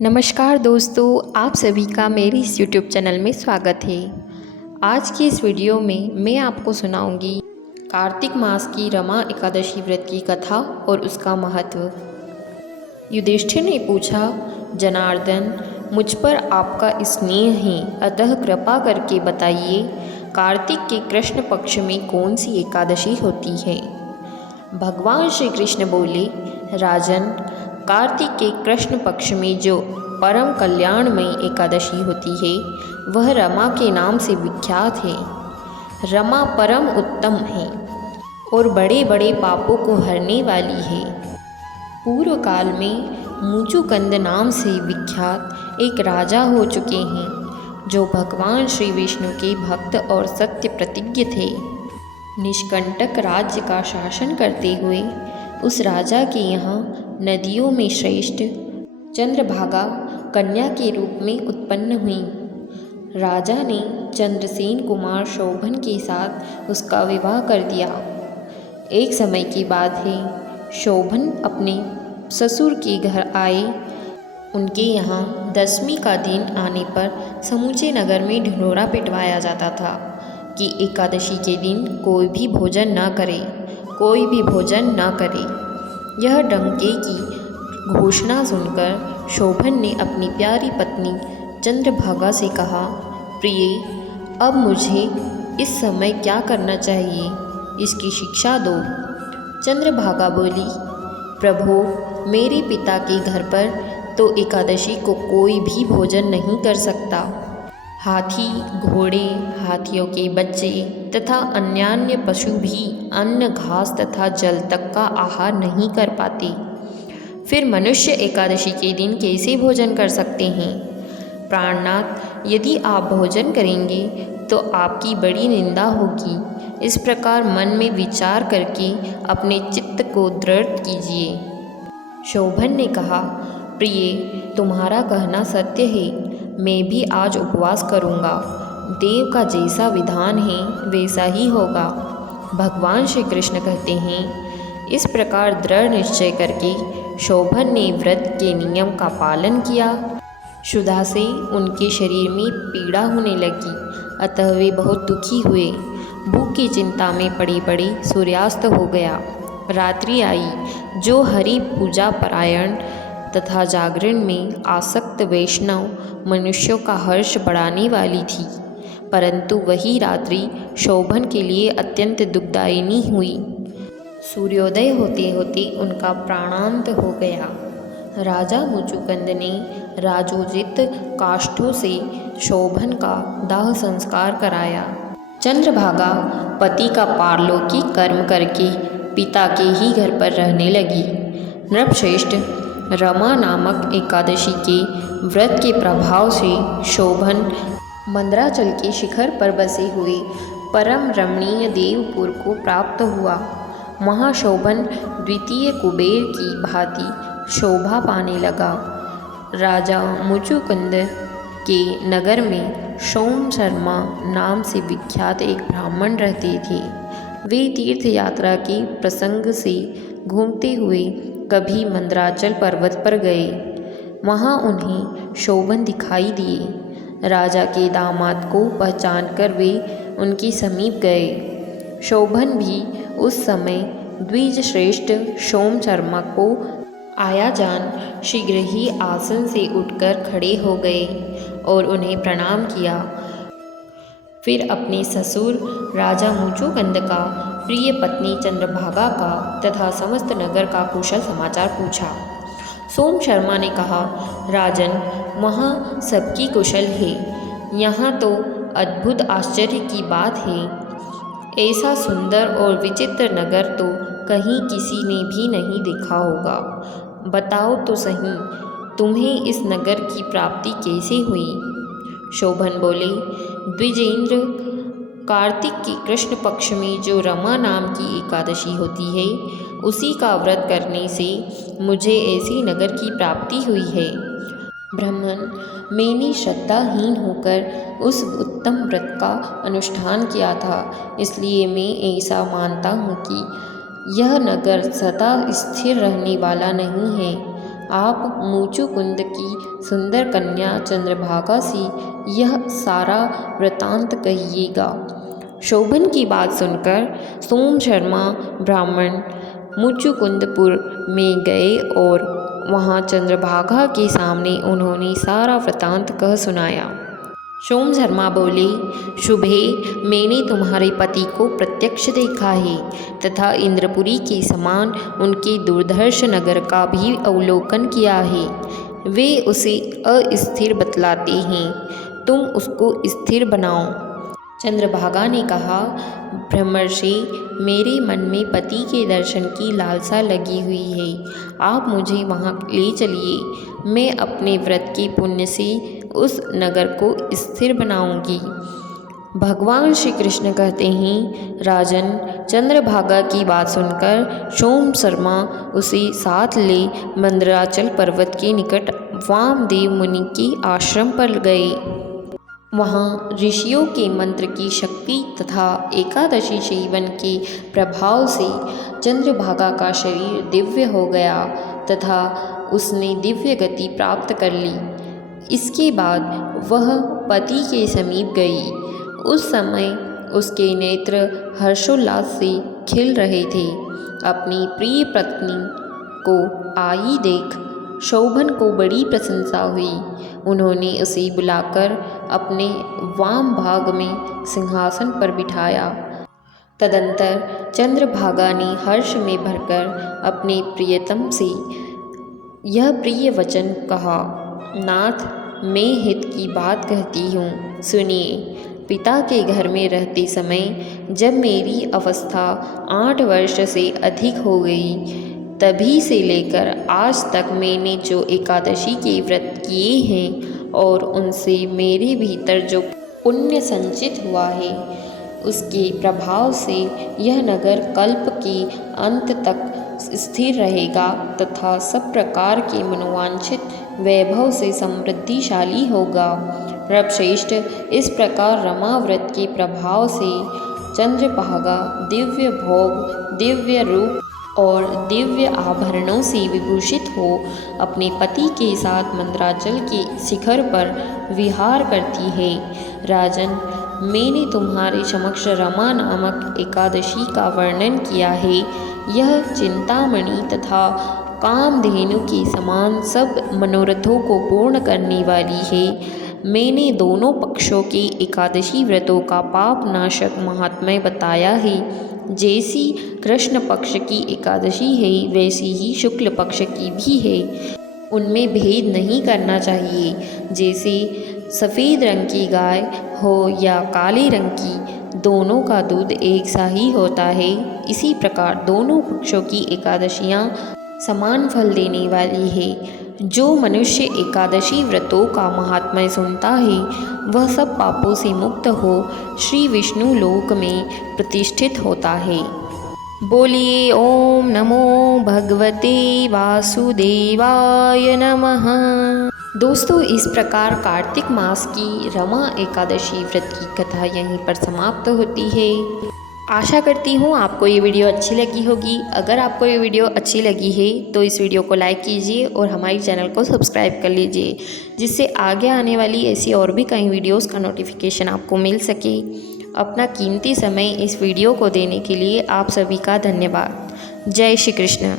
नमस्कार दोस्तों, आप सभी का मेरे इस YouTube चैनल में स्वागत है। आज की इस वीडियो में मैं आपको सुनाऊंगी कार्तिक मास की रमा एकादशी व्रत की कथा और उसका महत्व। युधिष्ठिर ने पूछा, जनार्दन, मुझ पर आपका स्नेह है, अतः कृपा करके बताइए, कार्तिक के कृष्ण पक्ष में कौन सी एकादशी होती है। भगवान श्री कृष्ण बोले, राजन, कार्तिक के कृष्ण पक्ष में जो परम कल्याणमयी एकादशी होती है वह रमा के नाम से विख्यात है। रमा परम उत्तम है और बड़े बड़े पापों को हरने वाली है। पूर्व काल में मुचुकंद नाम से विख्यात एक राजा हो चुके हैं जो भगवान श्री विष्णु के भक्त और सत्य प्रतिज्ञ थे। निष्कंटक राज्य का शासन करते हुए उस राजा के यहाँ नदियों में श्रेष्ठ चंद्रभागा कन्या के रूप में उत्पन्न हुई। राजा ने चंद्रसेन कुमार शोभन के साथ उसका विवाह कर दिया। एक समय की बात है, शोभन अपने ससुर के घर आए। उनके यहाँ दशमी का दिन आने पर समूचे नगर में ढिंढोरा पिटवाया जाता था कि एकादशी के दिन कोई भी भोजन न करे, कोई भी भोजन न करे। यह डंके की घोषणा सुनकर शोभन ने अपनी प्यारी पत्नी चंद्रभागा से कहा, प्रिय, अब मुझे इस समय क्या करना चाहिए, इसकी शिक्षा दो। चंद्रभागा बोली, प्रभु, मेरे पिता के घर पर तो एकादशी को कोई भी भोजन नहीं कर सकता। हाथी, घोड़े, हाथियों के बच्चे तथा अन्यान्य पशु भी अन्न, घास तथा जल तक का आहार नहीं कर पाते। फिर मनुष्य एकादशी के दिन कैसे भोजन कर सकते हैं। प्राणनाथ, यदि आप भोजन करेंगे तो आपकी बड़ी निंदा होगी। इस प्रकार मन में विचार करके अपने चित्त को दृढ़ कीजिए। शोभन ने कहा, प्रिय, तुम्हारा कहना सत्य है, मैं भी आज उपवास करूँगा। देव का जैसा विधान है वैसा ही होगा। भगवान श्री कृष्ण कहते हैं। इस प्रकार दृढ़ निश्चय करके शोभन ने व्रत के नियम का पालन किया। क्षुधा से उनके शरीर में पीड़ा होने लगी, अतः वे बहुत दुखी हुए। भूख की चिंता में पड़े पड़े सूर्यास्त हो गया। रात्रि आई जो हरि पूजा परायण तथा जागरण में आसक्त वैष्णव मनुष्यों का हर्ष बढ़ाने वाली थी, परंतु वही रात्रि शोभन के लिए अत्यंत दुखदायिनी हुई। सूर्योदय होते होते उनका प्राणांत हो गया। राजा मुचुकंद ने राजोचित काष्ठों से शोभन का दाह संस्कार कराया। चंद्रभागा पति का पारलौकिक कर्म करके पिता के ही घर पर रहने लगी। नृपश्रेष्ठ, रमा नामक एकादशी के व्रत के प्रभाव से शोभन मंदराचल के शिखर पर बसे हुए परम रमणीय देवपुर को प्राप्त हुआ। वहाँ शोभन द्वितीय कुबेर की भांति शोभा पाने लगा। राजा मुचुकुंद के नगर में सोम शर्मा नाम से विख्यात एक ब्राह्मण रहते थे। वे तीर्थ यात्रा के प्रसंग से घूमते हुए कभी मंदराचल पर्वत पर गए। वहाँ उन्हें शोभन दिखाई दिए। राजा के दामाद को पहचानकर वे उनके समीप गए। शोभन भी उस समय द्विज श्रेष्ठ सोम शर्मा को आया जान शीघ्र ही आसन से उठकर खड़े हो गए और उन्हें प्रणाम किया। फिर अपने ससुर राजा मुचुकंद का, प्रिय पत्नी चंद्रभागा का तथा समस्त नगर का कुशल समाचार पूछा। सोम शर्मा ने कहा, राजन, वहाँ सबकी कुशल है। यहाँ तो अद्भुत आश्चर्य की बात है। ऐसा सुंदर और विचित्र नगर तो कहीं किसी ने भी नहीं देखा होगा। बताओ तो सही, तुम्हें इस नगर की प्राप्ति कैसे हुई। शोभन बोले, द्विजेंद्र, कार्तिक के कृष्ण पक्ष में जो रमा नाम की एकादशी होती है उसी का व्रत करने से मुझे ऐसी नगर की प्राप्ति हुई है। ब्राह्मण, मैंने श्रद्धाहीन होकर उस उत्तम व्रत का अनुष्ठान किया था, इसलिए मैं ऐसा मानता हूँ कि यह नगर सदा स्थिर रहने वाला नहीं है। आप मुचुकुंद की सुंदर कन्या चंद्रभागा से यह सारा वृतांत कहिएगा। शोभन की बात सुनकर सोम शर्मा ब्राह्मण मुचुकुंदपुर में गए और वहाँ चंद्रभागा के सामने उन्होंने सारा वृतांत कह सुनाया। सोम शर्मा बोले, शुभे, मैंने तुम्हारे पति को प्रत्यक्ष देखा है तथा इंद्रपुरी के समान उनके दुर्धर्ष नगर का भी अवलोकन किया है। वे उसे अस्थिर बतलाते हैं, तुम उसको स्थिर बनाओ। चंद्रभागा ने कहा, ब्रह्मर्षि, मेरे मन में पति के दर्शन की लालसा लगी हुई है, आप मुझे वहाँ ले चलिए। मैं अपने व्रत के पुण्य से उस नगर को स्थिर बनाऊंगी। भगवान श्री कृष्ण कहते हैं, राजन, चंद्रभागा की बात सुनकर सोम शर्मा उसे साथ ले मंदराचल पर्वत के निकट वामदेव मुनि के आश्रम पर गए। वहाँ ऋषियों के मंत्र की शक्ति तथा एकादशी सेवन के प्रभाव से चंद्रभागा का शरीर दिव्य हो गया तथा उसने दिव्य गति प्राप्त कर ली। इसके बाद वह पति के समीप गई। उस समय उसके नेत्र हर्षोल्लास से खिल रहे थे। अपनी प्रिय पत्नी को आई देख शोभन को बड़ी प्रशंसा हुई। उन्होंने उसे बुलाकर अपने वाम भाग में सिंहासन पर बिठाया। तदंतर चंद्रभागा ने हर्ष में भरकर अपने प्रियतम से यह प्रिय वचन कहा, नाथ, मैं हित की बात कहती हूँ, सुनिए। पिता के घर में रहते समय जब मेरी अवस्था 8 वर्ष से अधिक हो गई, तभी से लेकर आज तक मैंने जो एकादशी के व्रत किए हैं और उनसे मेरे भीतर जो पुण्य संचित हुआ है, उसके प्रभाव से यह नगर कल्प के अंत तक स्थिर रहेगा तथा सब प्रकार के मनोवांछित वैभव से समृद्धिशाली होगा। नृपश्रेष्ठ, इस प्रकार रमा व्रत के प्रभाव से चंद्रभागा दिव्य भोग, दिव्य रूप और दिव्य आभरणों से विभूषित हो अपने पति के साथ मंदराचल के शिखर पर विहार करती है। राजन, मैंने तुम्हारे समक्ष रमा नामक एकादशी का वर्णन किया है। यह चिंतामणि तथा कामधेनु के समान सब मनोरथों को पूर्ण करने वाली है। मैंने दोनों पक्षों के एकादशी व्रतों का पाप नाशक महात्म्य बताया है। जैसी कृष्ण पक्ष की एकादशी है, वैसी ही शुक्ल पक्ष की भी है। उनमें भेद नहीं करना चाहिए। जैसे सफ़ेद रंग की गाय हो या काले रंग की, दोनों का दूध एक सा ही होता है, इसी प्रकार दोनों पक्षों की एकादशियाँ समान फल देने वाली है। जो मनुष्य एकादशी व्रतों का महात्म्य सुनता है, वह सब पापों से मुक्त हो श्री विष्णु लोक में प्रतिष्ठित होता है। बोलिए ओम नमो भगवते वासुदेवाय नमः। दोस्तों, इस प्रकार कार्तिक मास की रमा एकादशी व्रत की कथा यहीं पर समाप्त होती है। आशा करती हूँ आपको ये वीडियो अच्छी लगी होगी। अगर आपको ये वीडियो अच्छी लगी है तो इस वीडियो को लाइक कीजिए और हमारे चैनल को सब्सक्राइब कर लीजिए, जिससे आगे आने वाली ऐसी और भी कई वीडियोस का नोटिफिकेशन आपको मिल सके। अपना कीमती समय इस वीडियो को देने के लिए आप सभी का धन्यवाद। जय श्री कृष्ण।